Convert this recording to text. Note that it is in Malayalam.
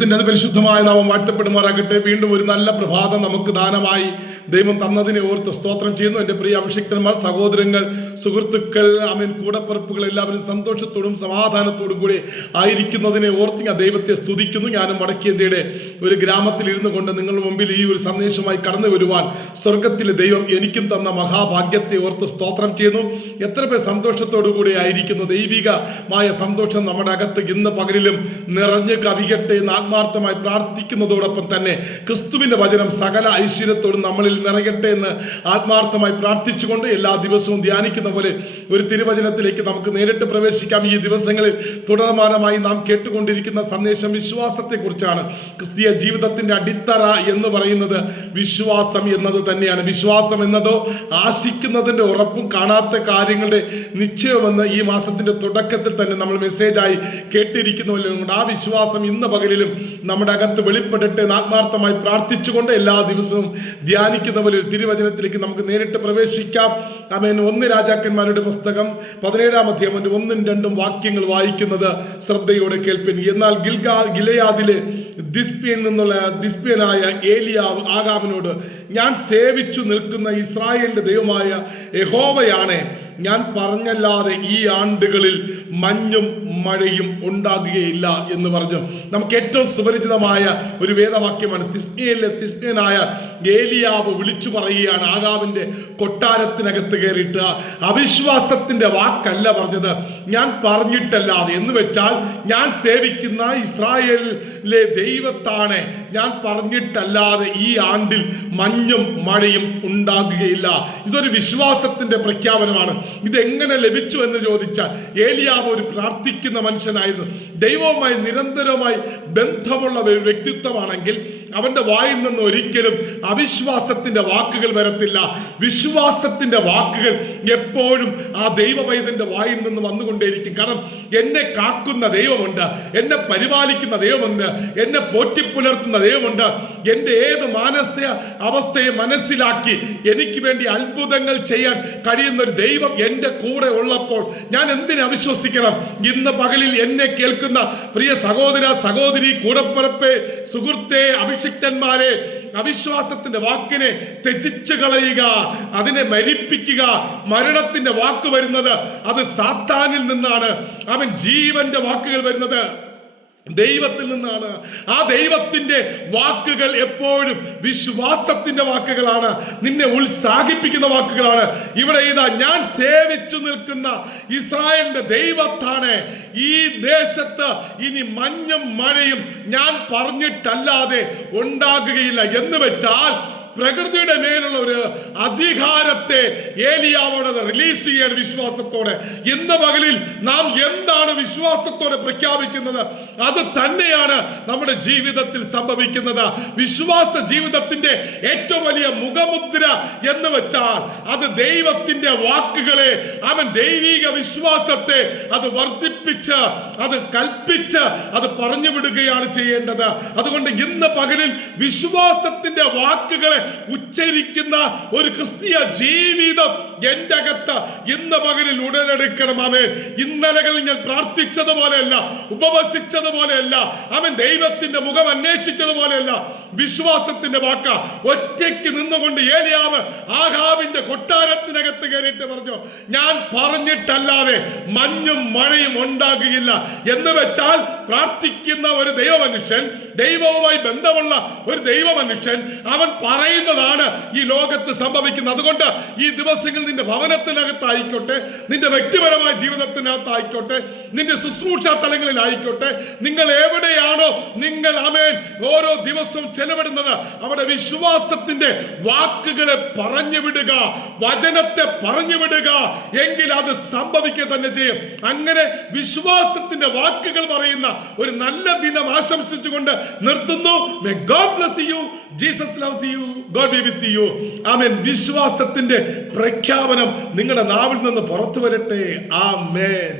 ദൈവത്തിൻ്റെ അതിപരിശുദ്ധമായ നാമം വാഴ്ത്തപ്പെടുമാറാകട്ടെ. വീണ്ടും ഒരു നല്ല പ്രഭാതം നമുക്ക് ദാനമായി ദൈവം തന്നതിനെ ഓർത്ത് സ്തോത്രം ചെയ്യുന്നു. എൻ്റെ പ്രിയ അഭിഷിക്തന്മാർ, സഹോദരങ്ങൾ, സുഹൃത്തുക്കൾ, ആമേൻ, കൂടപ്പിറപ്പുകൾ എല്ലാവരും സന്തോഷത്തോടും സമാധാനത്തോടും കൂടി ആയിരിക്കുന്നതിനെ ഓർത്ത് ഞാൻ ദൈവത്തെ സ്തുതിക്കുന്നു. ഞാനും വടക്കേന്ത്യയുടെ ഒരു ഗ്രാമത്തിൽ ഇരുന്നു കൊണ്ട് നിങ്ങളുടെ മുമ്പിൽ ഈ ഒരു സന്ദേശമായി കടന്നു വരുവാൻ സ്വർഗത്തിലെ ദൈവം എനിക്കും തന്ന മഹാഭാഗ്യത്തെ ഓർത്ത് സ്തോത്രം ചെയ്യുന്നു. എത്ര പേർ സന്തോഷത്തോടു കൂടി ആയിരിക്കുന്നു. ദൈവികമായ സന്തോഷം നമ്മുടെ അകത്ത് ഇന്ന് പകലിലും നിറഞ്ഞ് കവിയട്ടെ എന്ന് ആത്മാർത്ഥമായി പ്രാർത്ഥിക്കുന്നതോടൊപ്പം തന്നെ ക്രിസ്തുവിന്റെ വചനം സകല ഐശ്വര്യത്തോടും നമ്മളിൽ നിറയട്ടെ എന്ന് ആത്മാർത്ഥമായി പ്രാർത്ഥിച്ചുകൊണ്ട് എല്ലാ ദിവസവും ധ്യാനിക്കുന്ന പോലെ ഒരു തിരുവചനത്തിലേക്ക് നമുക്ക് നേരിട്ട് പ്രവേശിക്കാം. ഈ ദിവസങ്ങളിൽ തുടർമാനമായി നാം കേട്ടുകൊണ്ടിരിക്കുന്ന സന്ദേശം വിശ്വാസത്തെക്കുറിച്ചാണ്. ക്രിസ്തീയ ജീവിതത്തിന്റെ അടിത്തറ എന്ന് പറയുന്നത് വിശ്വാസം എന്നത് തന്നെയാണ്. വിശ്വാസം എന്നതോ ആശിക്കുന്നതിന്റെ ഉറപ്പും കാണാത്ത കാര്യങ്ങളുടെ നിശ്ചയമെന്ന് ഈ മാസത്തിന്റെ തുടക്കത്തിൽ തന്നെ നമ്മൾ മെസ്സേജായി കേട്ടിരിക്കുന്നുവല്ലോ. ആ വിശ്വാസം ഇന്ന് പകലിലും നമ്മുടെ അകത്ത് വെളിപ്പെടട്ടെ എന്ന് ആത്മാർത്ഥമായി പ്രാർത്ഥിച്ചുകൊണ്ട് എല്ലാ ദിവസവും ധ്യാനിക്കുന്ന പോലെ ഒരു തിരുവചനത്തിലേക്ക് നമുക്ക് നേരിട്ട് പ്രവേശിക്കാം. ആമേൻ. 1 രാജാക്കന്മാരുടെ പുസ്തകം 17-ാം അധ്യായം 1-ഉം 2-ഉം വാക്യങ്ങൾ വായിക്കുന്നത് ശ്രദ്ധയോടെ കേൾപ്പിൻ. എന്നാൽ ഗിലെയാദിലെ ദിസ്പ്യനായ ഏലിയാവ് ആഹാബിനോട്, ഞാൻ സേവിച്ചു നിൽക്കുന്ന ഇസ്രായേലിന്റെ ദൈവമായ യഹോവയാണ്, ഞാൻ പറഞ്ഞല്ലാതെ ഈ ആണ്ടുകളിൽ മഞ്ഞും മഴയും ഉണ്ടാകുകയില്ല എന്ന് പറഞ്ഞു. നമുക്ക് ഏറ്റവും സുപരിചിതമായ ഒരു വേദവാക്യമാണ്. തിസ്പ്യനായ ഏലിയാവ് വിളിച്ചു പറയുകയാണ് ആഹാബിന്റെ കൊട്ടാരത്തിനകത്ത് കയറിയിട്ട്. അവിശ്വാസത്തിന്റെ വാക്കല്ല പറഞ്ഞത്, ഞാൻ പറഞ്ഞിട്ടല്ലാതെ എന്ന് വെച്ചാൽ ഞാൻ സേവിക്കുന്ന ഇസ്രായേലിലെ ദൈവത്താണ്, ഞാൻ പറഞ്ഞിട്ടല്ലാതെ ഈ ആണ്ടിൽ മഞ്ഞും മഴയും ഉണ്ടാകുകയില്ല. ഇതൊരു വിശ്വാസത്തിന്റെ പ്രഖ്യാപനമാണ്. ഇതെങ്ങനെ ലഭിച്ചു എന്ന് ചോദിച്ചാൽ, ഏലിയാവ് ഒരു പ്രാർത്ഥിക്കുന്ന മനുഷ്യനായിരുന്നു. ദൈവവുമായി നിരന്തരമായി ബന്ധമുള്ള ഒരു വ്യക്തിത്വമാണെങ്കിൽ അവന്റെ വായിൽ നിന്ന് ഒരിക്കലും അവിശ്വാസത്തിന്റെ വാക്കുകൾ വരത്തില്ല. വിശ്വാസത്തിന്റെ വാക്കുകൾ എപ്പോഴും ആ ദൈവവൈദ്യന്റെ വായിൽ നിന്ന് വന്നുകൊണ്ടേയിരിക്കും. കാരണം എന്നെ കാക്കുന്ന ദൈവമുണ്ട്, എന്നെ പരിപാലിക്കുന്ന ദൈവമുണ്ട്, എന്നെ പോറ്റിപ്പുലർത്തുന്ന ദൈവമുണ്ട്. എൻ്റെ ഏത് മാനസിക അവസ്ഥയെ മനസ്സിലാക്കി എനിക്ക് വേണ്ടി അത്ഭുതങ്ങൾ ചെയ്യാൻ കഴിയുന്ന ഒരു ദൈവം എൻ്റെ കൂടെ ഉള്ളപ്പോൾ ഞാൻ എന്തിനെ അവിശ്വസിക്കണം? ഇന്ന് പകലിൽ എന്നെ കേൾക്കുന്ന പ്രിയ സഹോദര, സഹോദരി, കൂടപ്പിറപ്പേ, സുഹൃത്തേ, അഭിഷിക്തന്മാരെ, അവിശ്വാസത്തിന്റെ വാക്കിനെ ത്യജിച്ചു കളയുക, അതിനെ മരിപ്പിക്കുക. മരണത്തിന്റെ വാക്ക് വരുന്നത് അത് സാത്താനിൽ നിന്നാണ്. അവൻ ജീവന്റെ വാക്കുകൾ വരുന്നത് ദൈവത്തിൽ നിന്നാണ്. ആ ദൈവത്തിന്റെ വാക്കുകൾ എപ്പോഴും വിശ്വാസത്തിന്റെ വാക്കുകളാണ്, നിന്നെ ഉത്സാഹിപ്പിക്കുന്ന വാക്കുകളാണ്. ഇവിടെ ഇതാ, ഞാൻ സേവിച്ചു നിൽക്കുന്ന ഇസ്രായേലിന്റെ ദൈവത്താണ്, ഈ ദേശത്ത് ഇനി മഞ്ഞും മഴയും ഞാൻ പറഞ്ഞിട്ടല്ലാതെ ഉണ്ടാകുകയില്ല എന്ന് വെച്ചാൽ പ്രകൃതിയുടെ മേലുള്ള ഒരു അധികാരത്തെ ഏലിയാവോട് റിലീസ് ചെയ്യാണ് വിശ്വാസത്തോടെ. ഇന്ന് പകലിൽ നാം എന്താണ് വിശ്വാസത്തോടെ പ്രഖ്യാപിക്കുന്നത്, അത് തന്നെയാണ് നമ്മുടെ ജീവിതത്തിൽ സംഭവിക്കുന്നത്. വിശ്വാസ ജീവിതത്തിന്റെ ഏറ്റവും വലിയ മുഖമുദ്ര എന്ന് വെച്ചാൽ അത് ദൈവത്തിന്റെ വാക്കുകളെ, അവൻ ദൈവിക വിശ്വാസത്തെ അത് വർദ്ധിപ്പിച്ച്, അത് കൽപ്പിച്ച്, അത് പറഞ്ഞു വിടുകയാണ് ചെയ്യേണ്ടത്. അതുകൊണ്ട് ഇന്ന് പകലിൽ വിശ്വാസത്തിന്റെ വാക്കുകളെ ഉച്ചരിക്കുന്ന ഒരു ക്രിസ്തീയ ജീവിതം എന്റെ അകത്ത് ഇന്ന് പകലിൽ ഉടലെടുക്കണം. അവൻ ഇന്നലകളിൽ ഞാൻ പ്രാർത്ഥിച്ചതുപോലെയല്ല, ഉപവസിച്ചതുപോലെയല്ല, അവൻ ദൈവത്തിന്റെ മുഖം അന്വേഷിച്ചതുപോലെയല്ല. വിശ്വാസത്തിന്റെ വാക്ക ഒറ്റയ്ക്ക് നിന്നുകൊണ്ട് ഏലിയാവ് ആഹാബിന്റെ കൊട്ടാരത്തിനകത്ത് കയറിയിട്ട് പറഞ്ഞു, ഞാൻ പറഞ്ഞിട്ടല്ലാതെ മഞ്ഞും മഴയും ഉണ്ടാകുകയില്ല എന്ന് വെച്ചാൽ പ്രാർത്ഥിക്കുന്ന ഒരു ദൈവമനുഷ്യൻ, ദൈവവുമായി ബന്ധമുള്ള ഒരു ദൈവമനുഷ്യൻ, അവൻ പറയുന്നതാണ് ഈ ലോകത്ത് സംഭവിക്കുന്നത്. അതുകൊണ്ട് ഈ ദിവസങ്ങൾ നിന്റെ ഭവനത്തിനകത്തായിക്കോട്ടെ, നിന്റെ വ്യക്തിപരമായ ജീവിതത്തിനകത്തായിക്കോട്ടെ, നിന്റെ ശുശ്രൂഷ തലങ്ങളിലായിക്കോട്ടെ, നിങ്ങൾ എവിടെയാണോ നിങ്ങൾ ആമേൻ ഓരോ ദിവസവും ചെലവിടുന്നത്, അവിടെ വിശ്വാസത്തിന്റെ വാക്കുകളെ പറഞ്ഞു വിടുക, വചനത്തെ പറഞ്ഞു വിടുക, എങ്കിൽ അത് സംഭവിക്കുക തന്നെ ചെയ്യും. അങ്ങനെ വിശ്വാസത്തിന്റെ വാക്കുകൾ പറയുന്ന ഒരു നല്ല ദിനം ആശംസിച്ചുകൊണ്ട് നിർത്തുന്നു. May God bless you. Jesus loves you. God be with you. ആമേൻ. വിശ്വാസത്തിന്റെ പ്രഖ്യാപനം നിങ്ങളുടെ നാവിൽ നിന്ന് പുറത്തു വരട്ടെ. ആമേൻ.